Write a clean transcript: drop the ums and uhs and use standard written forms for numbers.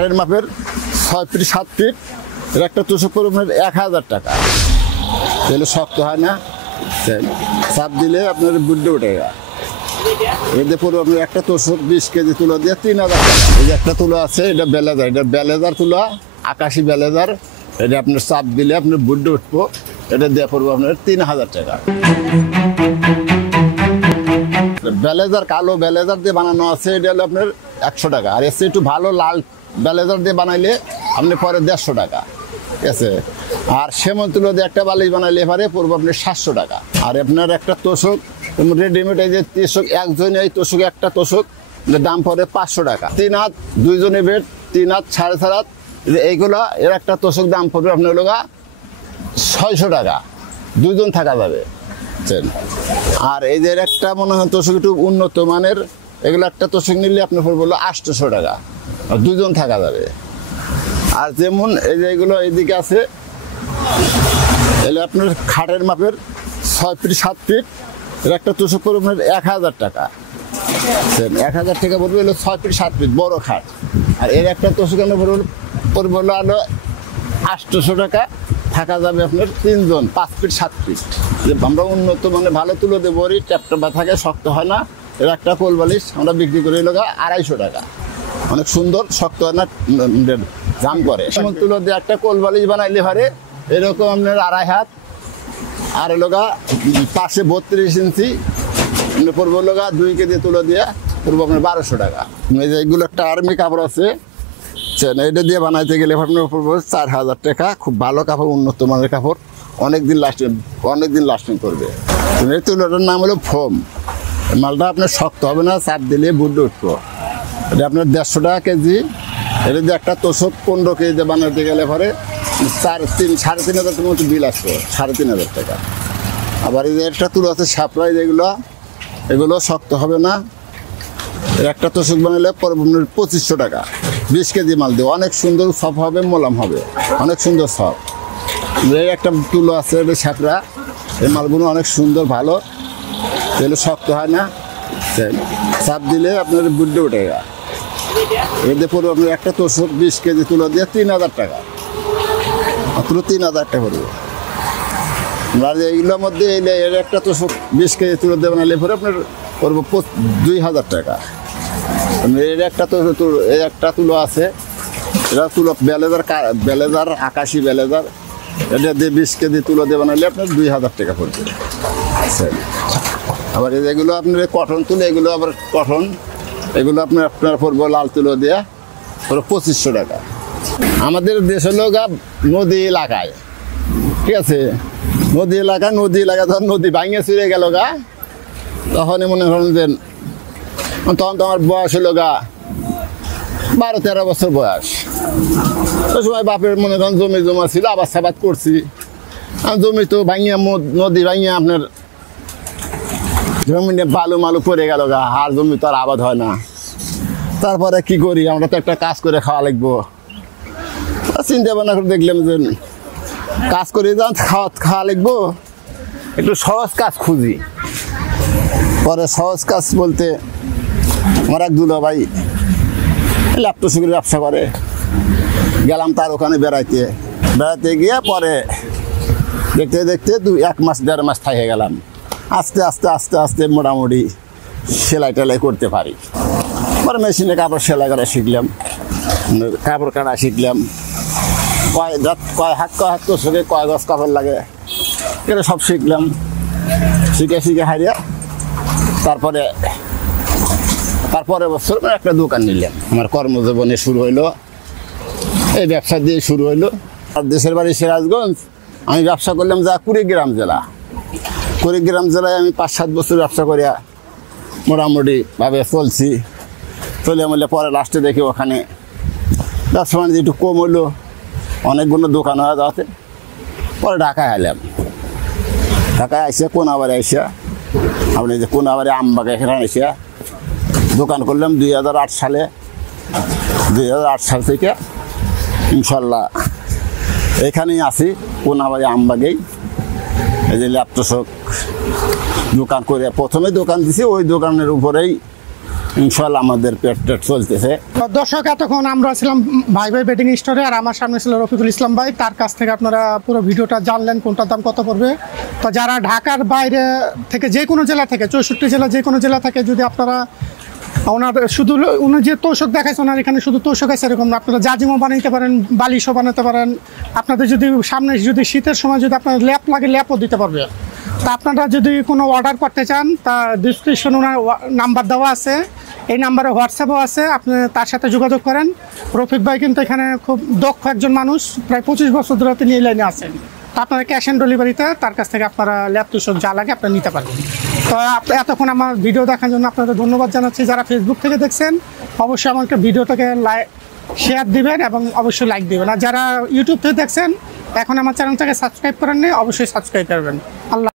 খাটের মাপের 6 fit 7 fit এর একটা তোষক পড়বে আপনার 1000 টাকা। তাহলে শক্ত হয় না, চাপ দিলে আপনার বুদ্ধে ওঠে। এতে পড়বে আপনার একটা তোষক 20 কেজি তুলা দিয়ে 3000 টাকা। এই যে একটা তুলা আছে, এটা বেলেজার, এটা বেলেজার তুলা, আকাশি বেলেজার। এটা আপনার চাপ দিলে আপনার বুদ্ধে উঠবো, এটা দিয়ে পড়বো আপনার 3000 টাকা। বেলেজার কালো বেলেজার দিয়ে বানানো আছে, এটা হলো আপনার 100 টাকা। আর এসে একটু ভালো লাল বেলেজার দিয়ে বানাইলে আপনি পরে 150 টাকা, ঠিক আছে। আর সেমন তুলো দিয়ে একটা বালিশ বানাইলে পরে পড়বো আপনার 700 টাকা। আর আপনার একটা তোষক রেডিমেড, এই যে তোষক একজনে, এই তোষক একটা তোষক দাম পড়ে 500 টাকা। 3 হাত 2 জনের বেড, 3 হাত 4.5 হাত, এইগুলা এর একটা তোষক দাম পড়বে আপনার লোক 600 টাকা, 2 জন থাকা যাবে। আর এই যে একটা মনে হয় তোষক একটু উন্নত মানের, এগুলো একটা তোষক নিলে আপনার পড়বে 800 টাকা, 2 জন থাকা যাবে। আর যেমন এই যে এগুলো এইদিকে আছে, এগুলো আপনার খাটের মাপের 6 ফিট 7 ফিট এর একটা তোষক পড়বে আপনার 1000 টাকা। 1000 টাকা পড়বে, হলো 6 ফিট 7 ফিট বড় খাট। আর এর একটা তোষক আপনার পড়বে হলো 800 টাকা, থাকা যাবে আপনার 3 জন, 5 ফিট 7 ফিট। আমরা উন্নত মানে ভালো তুলে দেবো, ট্যাপটা থাকে, শক্ত হয় না। এর একটা কোল বালিশ আমরা বিক্রি করি লোক 250 টাকা, অনেক সুন্দর, শক্ত হয় না, দাম করে। এমন তুলো দিয়ে একটা কোল বালিশ বানাইলে পারে এরকম আপনার 2.5 হাত, আর লোকা পাশে 32 ইঞ্চি পড়বো লোকা 2 কেজি তুলো দিয়ে পড়বো আপনার 1200 টাকা। এইগুলো একটা আর্মি কাপড় আছে, এটা দিয়ে বানাইতে গেলে আপনার পড়বো 4000 টাকা। খুব ভালো কাপড়, উন্নত মানের কাপড়, অনেক দিন লাস্টিং করবে। এই তুলোটার নাম হলো ফোম। মালটা আপনার শক্ত হবে না, চাপ দিলে বুদ্ধে উঠবো। এটা আপনার 150 টাকা কেজি। এটা দিয়ে একটা তোষক 15 কেজি বানাতে গেলে পরে 3.5 টাকার মতো বিল আসবে, 3.5 টাকা। আবার এই যে একটা তুলো আছে সাপ্লাই, এগুলো শক্ত হবে না। একটা তোষক বানালে পরে 2500 টাকা, 20 কেজি মাল দেবে, অনেক সুন্দর সফট হবে, মোলাম হবে, অনেক সুন্দর সফট। এই একটা তুলো আছে, এটা সাপড়া, এই মালগুলো অনেক সুন্দর ভালো, এগুলো শক্ত হয় না, চাপ দিলে আপনার বুদ্ধে ওঠে। এতে পড়বে আপনার একটা তোষক 20 কেজি তুলো দিয়ে 3000 টাকা, মাত্র 3000 টাকা পড়বে। আর এইগুলোর মধ্যে এর একটা তোষক 20 কেজি তুলো দিয়ে বানালে পরে আপনার পড়বো 2000 টাকা। এর একটা এই একটা তুলো আছে, এটা তুলো বেলেজার আকাশি বেলেজার, এটা দিয়ে 20 কেজি তুলো দিয়ে বানালে আপনার 2000 টাকা পড়বে। আবার যেগুলো আপনার কটন তুলো, এগুলো আবার কটন, এগুলো আপনার পড়বো লাল তুলো দিয়ে পড়বো 2500 টাকা। আমাদের দেশ হলো নদী এলাকায়, ঠিক আছে, নদী এলাকা ধর নদী ভাঙে চুরে গেল তখনই মনে করেন যে তখন তো আমার বয়স হলো 12-13 বছর বয়স। ওই সময় বাপের মনে করেন জমি জমা ছিল, আবাদ সাবাদ করছি। জমি তো ভাঙিয়া, নদী ভাঙিয়া আপনার জমিনে বালু মালু পড়ে গেল আর জমি তো আর আবাদ হয় না। তারপরে কি করি, আমরা তো একটা কাজ করে খাওয়া লাগবো। চিন্তা ভাবনা করে দেখলাম যে কাজ করে খাওয়া লাগবো, একটু সহজ কাজ খুঁজি। পরে সহজ কাজ বলতে আমার এক দুলা ভাই ল্যাপটপ করে ব্যবসা করে, গেলাম তার ওখানে বেড়াইতে গিয়ে পরে দেখতে 1 মাস 1.5 মাস থেকে গেলাম। আস্তে আস্তে মোটামুটি সেলাই টেলাই করতে পারি। পরে মেশিনে কাপড় সেলাই করা শিখলাম, কাপড় কাটা শিখলাম। কয় হাত তোর সঙ্গে কয় গজ কাপড় লাগে এটা সব শিখলাম। শিখে হারিয়ে তারপরে বছর একটা দোকান নিলাম। আমার কর্মজীবনে শুরু হইলো, এই ব্যবসা দিয়ে শুরু হইলো। আর দেশের বাড়ি সিরাজগঞ্জ, আমি ব্যবসা করলাম কুড়িগ্রাম জেলায় আমি 5-7 বছর ব্যবসা করিয়া মোটামুটিভাবে চলে আমলে পরে লাস্টে দেখি ওখানে ব্যবসা বাণিজ্য একটু কম হইলো, অনেকগুলো দোকান হয়ে যাওয়াতে পরে ঢাকায় এলাম। ঢাকায় আইসা কোনাবাড়ি আপনি যে কোনাবাড়ি আমবাগে এখানে এসে দোকান করলাম 2008 সালে। 2008 সাল থেকে ইনশাল্লাহ এখানেই আছি, কোনাবাড়ি আমবাগেই। এই যে ল্যাপটপ দোকান করে প্রথমে দোকান দিছি, ওই দোকানের উপরেই ইনশাল্লাহ আমাদের পেট চলতেছে। দর্শক, এতক্ষণ আমরা ছিলাম ভাই ভাই বেডিং স্টোরে, আর আমার সামনে ছিল রফিকুল ইসলাম ভাই। তার কাছ থেকে আপনারা পুরো ভিডিওটা জানলেন কোনটার দাম কত পড়বে। তো যারা ঢাকার বাইরে থেকে যে কোনো জেলা থেকে, 64 জেলা যে কোনো জেলা থেকে, যদি আপনারা ওনার শুধু উনি যে তোষক দেখাচ্ছে, ওনার এখানে শুধু তোষক আছে এরকম না, আপনারা জাজিমও বানাইতে পারেন, বালিশও বানাতে পারেন। আপনাদের যদি সামনে যদি শীতের সময় যদি আপনার ল্যাপ লাগে, ল্যাপও দিতে পারবে। তা আপনারা যদি কোনো অর্ডার করতে চান, তা ডিসক্রিপশন ওনার নাম্বার দেওয়া আছে, এই নাম্বারে হোয়াটসঅ্যাপও আছে, আপনি তার সাথে যোগাযোগ করেন। রফিক ভাই কিন্তু এখানে খুব দক্ষ একজন মানুষ, প্রায় 25 বছর ধরে তিনি এই লাইনে আছেন। তা আপনারা ক্যাশ অন ডেলিভারিতে তার কাছ থেকে আপনারা ল্যাপ তোষক যা লাগে আপনারা নিতে পারবেন। তো এতক্ষণ আমার ভিডিও দেখার জন্য আপনাদের ধন্যবাদ জানাচ্ছি। যারা ফেসবুক থেকে দেখছেন, অবশ্যই আমাকে ভিডিওটাকে শেয়ার দিবেন এবং অবশ্যই লাইক দিবেন। আর যারা ইউটিউব থেকে দেখছেন, এখন আমার চ্যানেলটাকে সাবস্ক্রাইব করেননি, অবশ্যই সাবস্ক্রাইব করবেন। আল্লাহ।